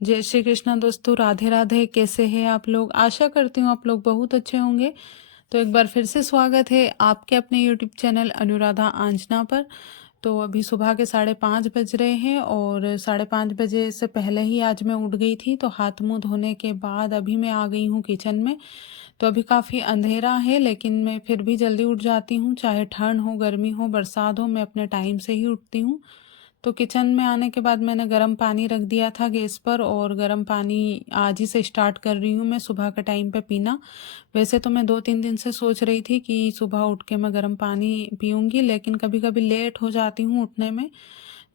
जय श्री कृष्णा दोस्तों, राधे राधे। कैसे हैं आप लोग? आशा करती हूँ आप लोग बहुत अच्छे होंगे। तो एक बार फिर से स्वागत है आपके अपने यूट्यूब चैनल अनुराधा आंजना पर। तो अभी सुबह के 5:30 बज रहे हैं और 5:30 बजे से पहले ही आज मैं उठ गई थी। तो हाथ मुंह धोने के बाद अभी मैं आ गई हूँ किचन में। तो अभी काफ़ी अंधेरा है, लेकिन मैं फिर भी जल्दी उठ जाती हूँ। चाहे ठंड हो, गर्मी हो, बरसात हो, मैं अपने टाइम से ही उठती हूँ। तो किचन में आने के बाद मैंने गर्म पानी रख दिया था गैस पर, और गर्म पानी आज ही से स्टार्ट कर रही हूँ मैं सुबह के टाइम पे पीना। वैसे तो मैं 2-3 दिन से सोच रही थी कि सुबह उठ के मैं गर्म पानी पीऊँगी, लेकिन कभी कभी लेट हो जाती हूँ उठने में,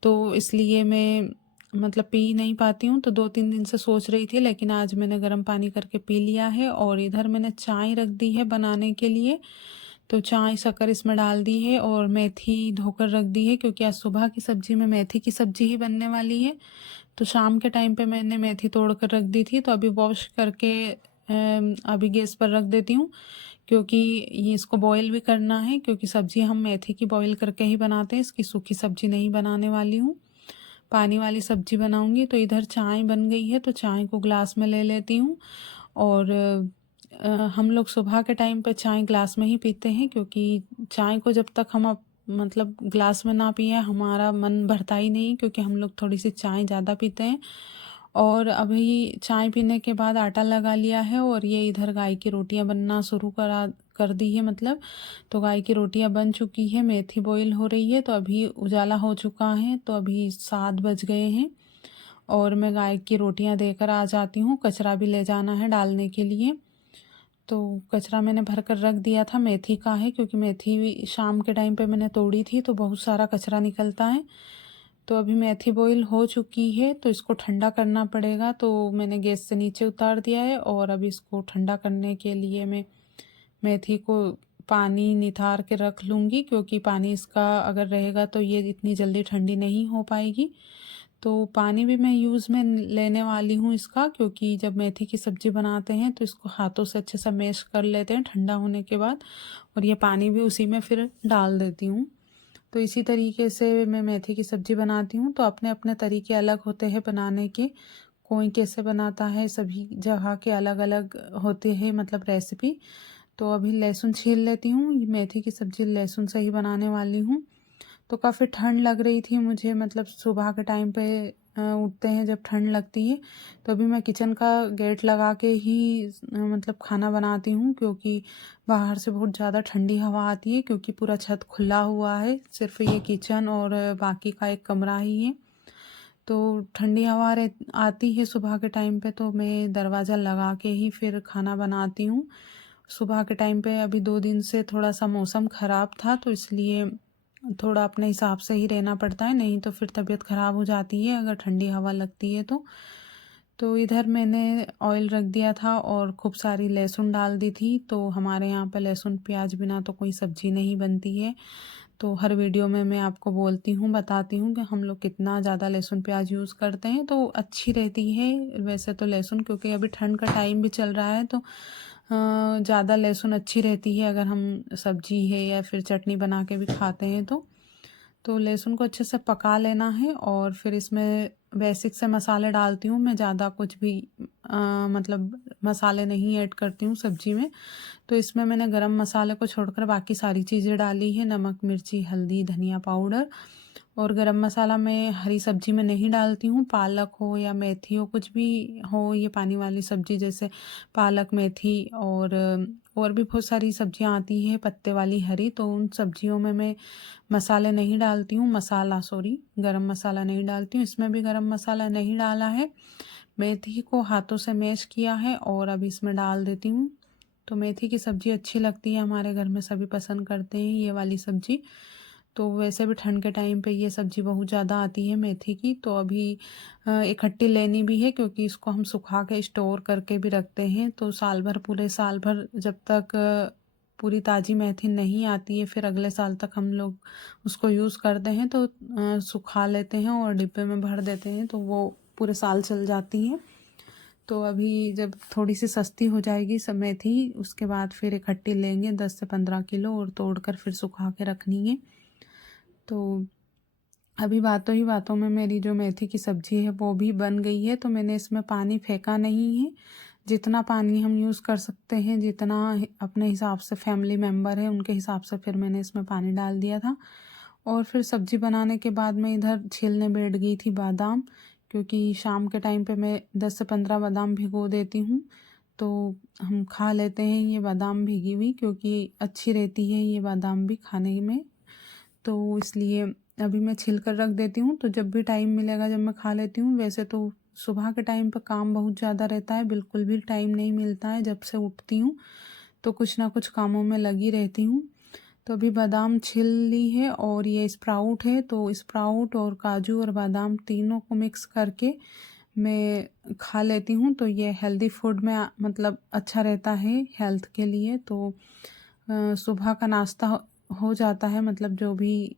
तो इसलिए मैं मतलब पी नहीं पाती हूँ। तो 2-3 दिन से सोच रही थी, लेकिन आज मैंने गर्म पानी करके पी लिया है। और इधर मैंने चाय रख दी है बनाने के लिए। तो चाय शक्कर इसमें डाल दी है और मेथी धोकर रख दी है, क्योंकि आज सुबह की सब्जी में मेथी की सब्जी ही बनने वाली है। तो शाम के टाइम पे मैंने मेथी तोड़ कर रख दी थी, तो अभी वॉश करके अभी गैस पर रख देती हूँ, क्योंकि ये इसको बॉईल भी करना है। क्योंकि सब्जी हम मेथी की बॉईल करके ही बनाते हैं, इसकी सूखी सब्जी नहीं बनाने वाली हूँ, पानी वाली सब्जी बनाऊंगी। तो इधर चाय बन गई है, तो चाय को ग्लास में ले लेती हूँ। और हम लोग सुबह के टाइम पे चाय ग्लास में ही पीते हैं, क्योंकि चाय को जब तक हम मतलब ग्लास में ना पिए हमारा मन भरता ही नहीं, क्योंकि हम लोग थोड़ी सी चाय ज़्यादा पीते हैं। और अभी चाय पीने के बाद आटा लगा लिया है, और ये इधर गाय की रोटियां बनना शुरू कर दी है मतलब। तो गाय की रोटियां बन चुकी है, मेथी बॉईल हो रही है। तो अभी उजाला हो चुका है, तो अभी 7 बज गए हैं और मैं गाय की रोटियां देकर आ जाती हूँ। कचरा भी ले जाना है डालने के लिए। तो कचरा मैंने भर कर रख दिया था, मेथी का है, क्योंकि मेथी भी शाम के टाइम पे मैंने तोड़ी थी, तो बहुत सारा कचरा निकलता है। तो अभी मेथी बॉईल हो चुकी है, तो इसको ठंडा करना पड़ेगा। तो मैंने गैस से नीचे उतार दिया है, और अभी इसको ठंडा करने के लिए मैं मेथी को पानी निथार के रख लूँगी, क्योंकि पानी इसका अगर रहेगा तो ये इतनी जल्दी ठंडी नहीं हो पाएगी। तो पानी भी मैं यूज़ में लेने वाली हूँ इसका, क्योंकि जब मेथी की सब्ज़ी बनाते हैं तो इसको हाथों से अच्छे से मैश कर लेते हैं ठंडा होने के बाद, और ये पानी भी उसी में फिर डाल देती हूँ। तो इसी तरीके से मैं मेथी की सब्ज़ी बनाती हूँ। तो अपने अपने तरीके अलग होते हैं बनाने के, कोई कैसे बनाता है, सभी जगह के अलग अलग होते हैं मतलब रेसिपी। तो अभी लहसुन छील लेती हूँ, ये मेथी की सब्ज़ी लहसुन से ही बनाने वाली हूँ। तो काफ़ी ठंड लग रही थी मुझे, मतलब सुबह के टाइम पे उठते हैं जब ठंड लगती है। तो अभी मैं किचन का गेट लगा के ही मतलब खाना बनाती हूँ, क्योंकि बाहर से बहुत ज़्यादा ठंडी हवा आती है, क्योंकि पूरा छत खुला हुआ है, सिर्फ ये किचन और बाकी का एक कमरा ही है। तो ठंडी हवा आती है सुबह के टाइम पे, तो मैं दरवाज़ा लगा के ही फिर खाना बनाती हूँ। सुबह के टाइम पे अभी 2 दिन से थोड़ा सा मौसम ख़राब था, तो इसलिए थोड़ा अपने हिसाब से ही रहना पड़ता है, नहीं तो फिर तबीयत ख़राब हो जाती है अगर ठंडी हवा लगती है तो। तो इधर मैंने ऑयल रख दिया था और खूब सारी लहसुन डाल दी थी। तो हमारे यहाँ पे लहसुन प्याज बिना तो कोई सब्ज़ी नहीं बनती है। तो हर वीडियो में मैं आपको बोलती हूँ, बताती हूँ कि हम लोग कितना ज़्यादा लहसुन प्याज यूज़ करते हैं, तो अच्छी रहती है वैसे तो लहसुन, क्योंकि अभी ठंड का टाइम भी चल रहा है। तो ज़्यादा लहसुन अच्छी रहती है अगर हम सब्जी है या फिर चटनी बना के भी खाते हैं तो लहसुन को अच्छे से पका लेना है। और फिर इसमें बेसिक से मसाले डालती हूँ मैं, ज़्यादा कुछ भी मतलब मसाले नहीं ऐड करती हूँ सब्जी में। तो इसमें मैंने गरम मसाले को छोड़कर बाकी सारी चीज़ें डाली है, नमक, मिर्ची, हल्दी, धनिया पाउडर। और गरम मसाला मैं हरी सब्जी में नहीं डालती हूँ, पालक हो या मेथी हो, कुछ भी हो, ये पानी वाली सब्जी जैसे पालक, मेथी और भी बहुत सारी सब्जियां आती है पत्ते वाली हरी, तो उन सब्जियों में मैं मसाले नहीं डालती हूँ, गरम मसाला नहीं डालती हूँ। इसमें भी गरम मसाला नहीं डाला है। मेथी को हाथों से मैश किया है और अब इसमें डाल देती हूँ। तो मेथी की सब्ज़ी अच्छी लगती है, हमारे घर में सभी पसंद करते हैं ये वाली सब्ज़ी। तो वैसे भी ठंड के टाइम पे ये सब्ज़ी बहुत ज़्यादा आती है मेथी की। तो अभी इकट्ठी लेनी भी है, क्योंकि इसको हम सुखा के स्टोर करके भी रखते हैं। तो साल भर, पूरे साल भर जब तक पूरी ताज़ी मेथी नहीं आती है, फिर अगले साल तक हम लोग उसको यूज़ करते हैं। तो सुखा लेते हैं और डिब्बे में भर देते हैं, तो वो पूरे साल चल जाती है। तो अभी जब थोड़ी सी सस्ती हो जाएगी सब मेथी, उसके बाद फिर इकट्ठी लेंगे 10 से 15 किलो, और तोड़ कर फिर सुखा के रखनी है। तो अभी बातों ही बातों में मेरी जो मेथी की सब्ज़ी है वो भी बन गई है। तो मैंने इसमें पानी फेंका नहीं है। जितना पानी हम यूज़ कर सकते हैं, जितना अपने हिसाब से फैमिली मेम्बर है उनके हिसाब से फिर मैंने इसमें पानी डाल दिया था। और फिर सब्ज़ी बनाने के बाद मैं इधर छीलने बैठ गई थी बादाम, क्योंकि शाम के टाइम पे मैं 10 से 15 बादाम भिगो देती हूँ। तो हम खा लेते हैं ये बादाम भिगी हुई, क्योंकि अच्छी रहती है ये बादाम भी खाने में। तो इसलिए अभी मैं छील कर रख देती हूँ, तो जब भी टाइम मिलेगा जब मैं खा लेती हूँ। वैसे तो सुबह के टाइम पर काम बहुत ज़्यादा रहता है, बिल्कुल भी टाइम नहीं मिलता है। जब से उठती हूँ तो कुछ ना कुछ कामों में लगी रहती हूँ। तो अभी बादाम छिल ली है और ये स्प्राउट है, तो स्प्राउट और काजू और बादाम तीनों को मिक्स करके मैं खा लेती हूँ। तो ये हेल्दी फूड में मतलब अच्छा रहता है हेल्थ के लिए। तो सुबह का नाश्ता हो जाता है, मतलब जो भी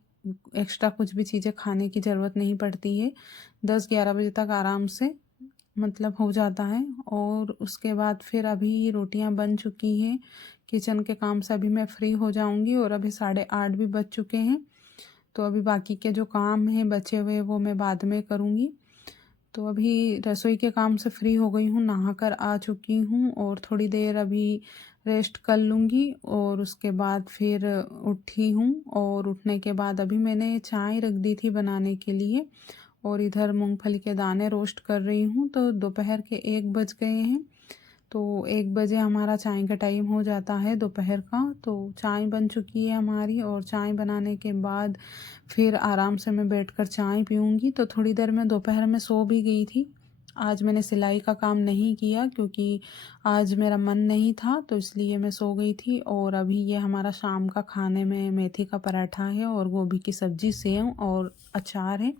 एक्स्ट्रा कुछ भी चीज़ें खाने की ज़रूरत नहीं पड़ती है। 10-11 बजे तक आराम से मतलब हो जाता है। और उसके बाद फिर अभी रोटियां बन चुकी हैं। किचन के काम से अभी मैं फ्री हो जाऊंगी और अभी 8:30 भी बज चुके हैं। तो अभी बाकी के जो काम हैं बचे हुए वो मैं बाद में करूँगी। तो अभी रसोई के काम से फ्री हो गई हूँ, नहाकर आ चुकी हूँ और थोड़ी देर अभी रेस्ट कर लूँगी। और उसके बाद फिर उठी हूँ और उठने के बाद अभी मैंने चाय रख दी थी बनाने के लिए और इधर मूंगफली के दाने रोस्ट कर रही हूँ। तो दोपहर के 1 बज गए हैं। तो 1 बजे हमारा चाय का टाइम हो जाता है दोपहर का। तो चाय बन चुकी है हमारी और चाय बनाने के बाद फिर आराम से मैं बैठकर चाय पीऊँगी। तो थोड़ी देर में दोपहर में सो भी गई थी। आज मैंने सिलाई का काम नहीं किया क्योंकि आज मेरा मन नहीं था, तो इसलिए मैं सो गई थी। और अभी ये हमारा शाम का खाने में मेथी का पराठा है और गोभी की सब्ज़ी, सेव और अचार है।